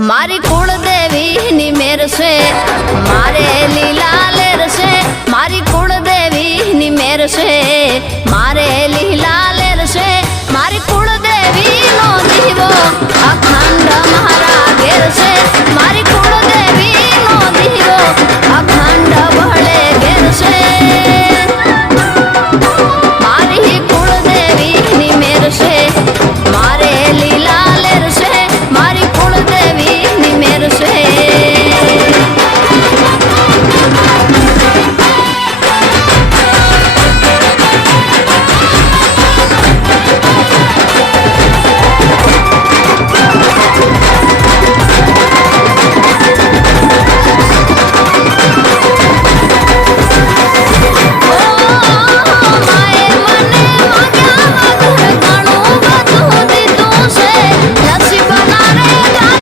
મારી કુળદેવી ની મેર છે મારે લીલા લેર છે મારી કુળદેવી ની મેર છે મારે લીલા લેર છે મારી કુળદેવી નો દીવો